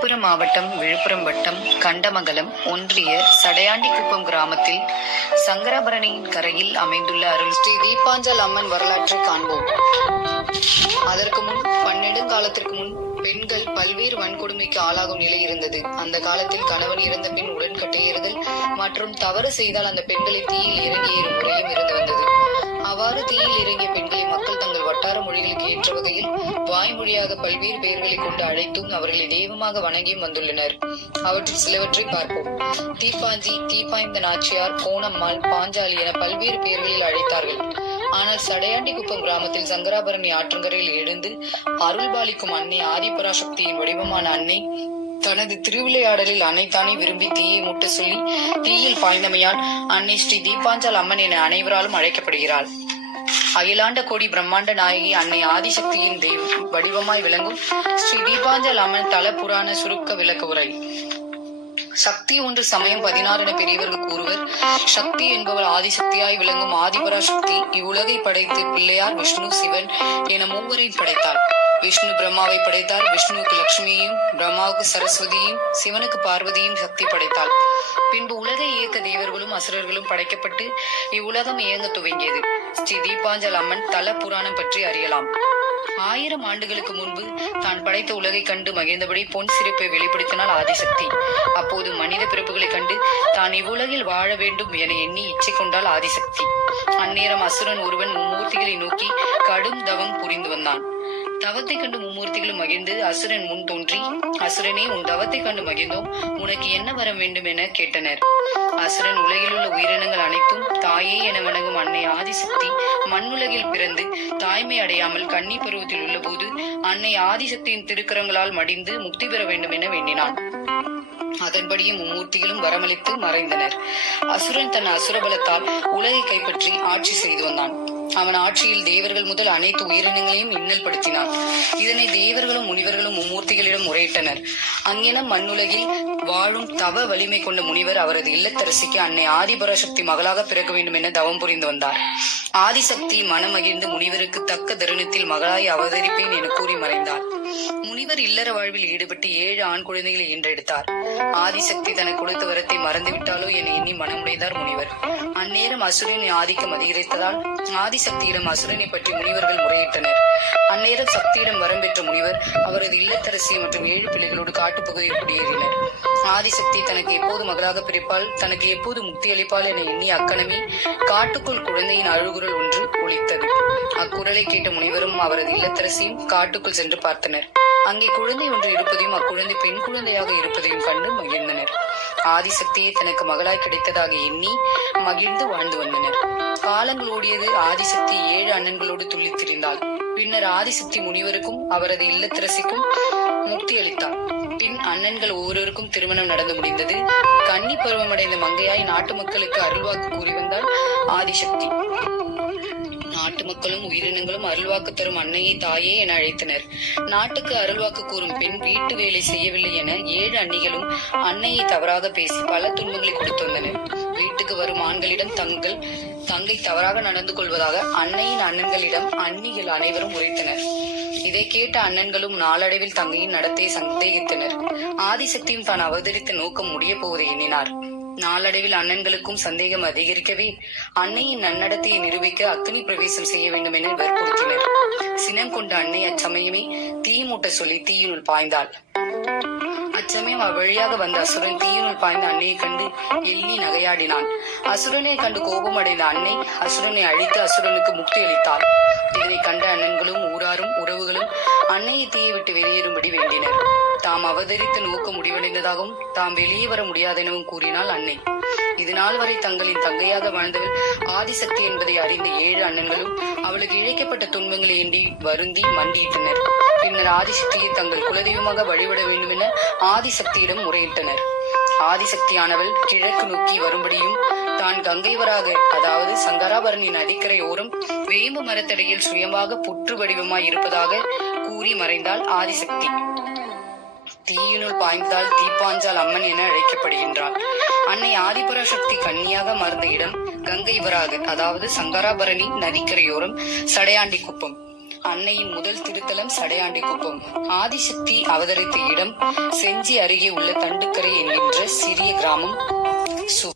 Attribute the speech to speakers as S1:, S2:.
S1: விழுப்புரம் மாவட்டம் விழுப்புரம் வட்டம் கண்டமங்கலம் ஒன்றிய சடையாண்டிக்குப்பம் கிராமத்தில் சங்கராபரணியின் கரையில் அமைந்துள்ள அருள் ஸ்ரீ தீபாஞ்சல் அம்மன் வரலாற்றை காண்போம். அதற்கு முன் பன்னெடுங்காலத்திற்கு முன் பெண்கள் பல்வேறு வன்கொடுமைக்கு ஆளாகும் நிலை இருந்தது. அந்த காலத்தில் கணவன் இறந்த பின் உடன்கட்டையேறுதல் மற்றும் தவறு செய்தால் அந்த பெண்களை தீயில் இறங்கி முறையும் இருந்து வந்தது. அவ்வாறு தீயில் இறங்கிய பெண்களை மக்கள் தங்கள் வட்டார மொழிகளுக்கு ஏற்ற வகையில் வாய்மொழியாக பல்வேறு பெயர்களை கொண்டு அழைத்தும் அவர்களை தெய்வமாக வணங்கியும் வந்துள்ளனர். அவற்றில் சிலவற்றை பார்ப்போம். தீப்பாஞ்சி தீப்பாய்ந்த நாச்சியார் கோணம்மாள் பாஞ்சாலி என பல்வேறு பெயர்களில் அழைத்தார்கள். ஆனால் சடையாண்டி குப்பம் கிராமத்தில் சங்கராபரணி ஆற்றங்கரையில் எழுந்து அருள்பாலிக்கும் அன்னை ஆதிபராசக்தியின் வடிவமான அன்னை தனது திருவிளையாடலில் அன்னைத்தானே விரும்பி தீயை முட்ட சொல்லி தீயில் பாய்ந்தமையால் அன்னை ஸ்ரீ தீபாஞ்சால் அம்மன் என அனைவராலும் அழைக்கப்படுகிறாள். அகிலாண்ட கோடி பிரம்மாண்ட நாயகி அன்னை ஆதிசக்தியின் தெய்வ வடிவமாய் விளங்கும் ஸ்ரீ தீபாஞ்சல் அம்மன் தல புராண சுருக்க விளக்க உரை. சக்தி ஒன்று சமயம் பதினாறு என பெரியவர்கள் கூறுவர். சக்தி என்பவர் ஆதிசக்தியாய் விளங்கும் ஆதிபரா சக்தி இவ்வுலகை படைத்து பிள்ளையார் விஷ்ணு சிவன் என மூவரையும் படைத்தார் விஷ்ணு பிரம்மாவை படைத்தார். விஷ்ணுவுக்கு லட்சுமியையும் பிரம்மாவுக்கு சரஸ்வதியையும் சிவனுக்கு பார்வதியும் சக்தி படைத்தாள். பின்பு உலகை இயக்க தேவர்களும் அசுரர்களும் படைக்கப்பட்டு இவ்வுலகம் இயங்க துவங்கியது. ஸ்ரீ தீபாஞ்சல் அம்மன் தல புராணம் பற்றி அறியலாம். ஆயிரம் ஆண்டுகளுக்கு முன்பு தான் படைத்த உலகை கண்டு மகிழ்ந்தபடி பொன் சிரிப்பை வெளிப்படுத்தினாள் ஆதிசக்தி. அப்போது மனித பிறப்புகளை கண்டு தான் இவ்வுலகில் வாழ வேண்டும் என எண்ணி இச்சை கொண்டாள் ஆதிசக்தி. அந்நேரம் அசுரன் ஒருவன் மும்மூர்த்திகளை நோக்கி கடும் தவம் புரிந்து வந்தான். தவத்தை கண்டு மும்மூர்த்திகளும் மகிழ்ந்து அசுரன் முன் தோன்றி அசுரனே உன் தவத்தை கண்டு மகிழ்ந்தோம். உனக்கு என்ன வர வேண்டும் என கேட்டனர். அசுரன் உலகில் உள்ள உயிரினங்கள் அனைத்தும் தாயே என வணங்கும் அன்னை ஆதிசக்தி மண்ணுலகில் பிறந்து தாய்மை அடையாமல் கன்னி பருவத்தில் உள்ள போது அன்னை ஆதிசக்தியின் திருக்கரங்களால் மடிந்து முக்தி பெற வேண்டும் என வேண்டினான். அதன்படியே மும்மூர்த்திகளும் வரமளித்து மறைந்தனர். அசுரன் தன் அசுரபலத்தால் உலகை கைப்பற்றி ஆட்சி செய்து வந்தான். அவன் ஆட்சியில் தேவர்கள் முதல் அனைத்து உயிரினங்களையும் இன்னல் படுத்தினான் இதனை தேவர்களும் முனிவர்களும் மும்மூர்த்திகளிடம் முறையிட்டனர். அங்கெனம் மண்ணுலகில் வாழும் தவ வலிமை கொண்ட முனிவர் அவரது இல்லத்தரசிக்கு அன்னை ஆதிபராசக்தி மகளாக பிறக்க வேண்டும் என தவம் புரிந்து வந்தார். ஆதிசக்தி மனமகிழ்ந்து முனிவருக்கு தக்க தருணத்தில் மகளாய் அவதரிப்பேன் என கூறி மறைந்தார். முனிவர் இல்லற வாழ்வில் ஈடுபட்டு ஏழு ஆண் குழந்தைகளை ஈன்றெடுத்தார். ஆதிசக்தி தனக்கு கொடுத்த வரத்தை மறந்துவிட்டாலோ என எண்ணி மனமுடைந்தார் முனிவர். அந்நேரம் அசுரனின் ஆதிக்கம் அதிகரித்ததால் ஆதிசக்தியிடம் அசுரனை பற்றி முனிவர்கள் முறையிட்டனர். அந்நேரம் சக்தியிடம் வரம் பெற்ற முனிவர் அவரது இல்லத்தரசி மற்றும் ஏழு பிள்ளைகளோடு காட்டுப்பகுதியில் குடியேறினர் ஆதிசக்தி தனக்கு எப்போது மகளாக பிறப்பால் தனக்கு எப்போது முக்தி அளிப்பாள் என எண்ணி அக்கணமே காட்டுக்குள் குழந்தையின் அழுகுரல் ஒன்று ஒலித்தது. அக்குரலை கேட்ட முனைவரும் அவரது இல்லத்தரசியும் காட்டுக்குள் சென்று பார்த்தனர். அங்கே குழந்தை ஒன்று இருப்பதையும் அக்குழந்தை பெண் குழந்தையாக இருப்பதையும் கண்டு மகிழ்ந்தனர். ஆதிசக்தியை தனக்கு மகளாய் கிடைத்ததாக எண்ணி மகிழ்ந்து வாழ்ந்து வந்தனர். காலங்கள் ஓடியது ஆதிசக்தி ஏழு அண்ணன்களோடு துள்ளித் திரிந்தாள் பின்னர் ஆதிசக்தி முனிவருக்கும் அவரது இல்லத்தரசிக்கும் முக்தி அளித்தார் பின் அண்ணன்கள் ஒவ்வொருவருக்கும் திருமணம் நடந்து முடிந்தது. கன்னி பருவமடைந்த மங்கையாய் நாட்டு மக்களுக்கு அருள்வாக்கு கூறி வந்தால் ஆதிசக்தி. நாட்டு மக்களும் உயிரினங்களும் அருள்வாக்கு தரும் அன்னையை தாயே என அழைத்தனர். நாட்டுக்கு அருள்வாக்கு கூறும் பெண் வீட்டு வேலை செய்யவில்லை என ஏழு அன்னிகளும் அன்னையை தவறாக பேசி பல துன்பங்களை கொடுத்து வந்தனர். வீட்டுக்கு வரும் ஆண்களிடம் தங்கள் தங்கை தவறாக நடந்து கொள்வதாக அன்னையின் அண்ணன்களிடம் அன்னிகள் அனைவரும் உரைத்தனர். இதை கேட்ட அண்ணன்களும் நாளடைவில் தங்கையின் நடத்தை சந்தேகித்தனர். ஆதிசக்தியும் தான் அவதரித்த நோக்கம் முடிய போவதை எண்ணினார். நாளடைவில் அண்ணன்களுக்கும் சந்தேகம் அதிகரிக்கவே அன்னையின் நன்னடத்தையை நிரூபிக்க அக்னி பிரவேசம் செய்ய வேண்டும் என வற்புறுத்தினர். சினம் கொண்ட அன்னை அச்சமயமே தீ மூட்ட சொல்லி தீயினுள் பாய்ந்தாள். அச்சமயம் அவ்வழியாக வந்த அசுரன் தீயினுள் பாய்ந்த அன்னையை கண்டு எள்ளி நகையாடினான். அசுரனை கண்டு கோபமடைந்த அன்னை அசுரனை அழித்து அசுரனுக்கு முக்தி அளித்தாள். அன்னையை தீயை விட்டு வெளியேறும்படி வேண்டினர். தாம் அவதரித்து நோக்க முடிவடைந்ததாகவும் தாம் வெளியே வர முடியாதெனவும் கூறினாள் அன்னை. இதுநாள் வரை தங்களின் தங்கையாக வாழ்ந்தவள் ஆதிசக்தி என்பதை அறிந்த ஏழு அண்ணன்களும் அவளுக்கு இழைக்கப்பட்ட துன்பங்களை எண்ணி வருந்தி மண்டியிட்டனர். பின்னர் ஆதிசக்தியை தங்கள் குலதெய்வமாக வழிபட வேண்டும் என ஆதிசக்தியிடம் முறையிட்டனர். ஆதிசக்தியானவள் கிழக்கு நோக்கி வரும்படியும் தான் கங்கைவராக அதாவது சங்கராபரணி நதிக்கரை ஓரம் வேம்பு மரத்தடையில் சுயமாக புற்று வடிவமாய் இருப்பதாக கூறி மறைந்தாள் ஆதிசக்தி. தீயினுள் பாய்ந்தால் தீப்பாஞ்சால் அம்மன் என அழைக்கப்படுகின்றாள் அன்னை ஆதிபராசக்தி கன்னியாக மறந்த இடம் கங்கை வராக அதாவது சங்கராபரணி நதிக்கரையோரம் சடையாண்டி குப்பம். அன்னையின் முதல் திருத்தலம் சடையாண்டி குப்பம். ஆதிசக்தி அவதரித்த இடம் செஞ்சி அருகே உள்ள தண்டுக்கரை என்கின்ற சிறிய கிராமம் சு